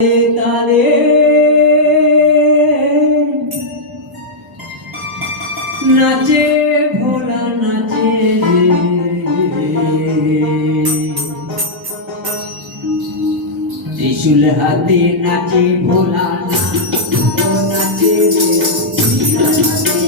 তারে নাচে ভোলা নাচে ত্রিশুল হাতে নাচে ভোলা নাচে নাচে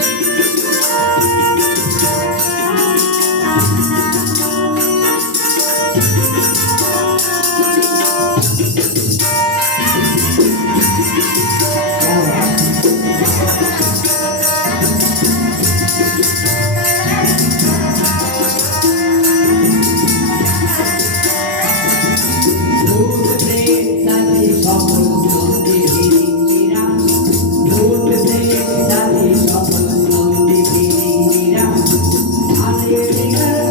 Baby, yeah.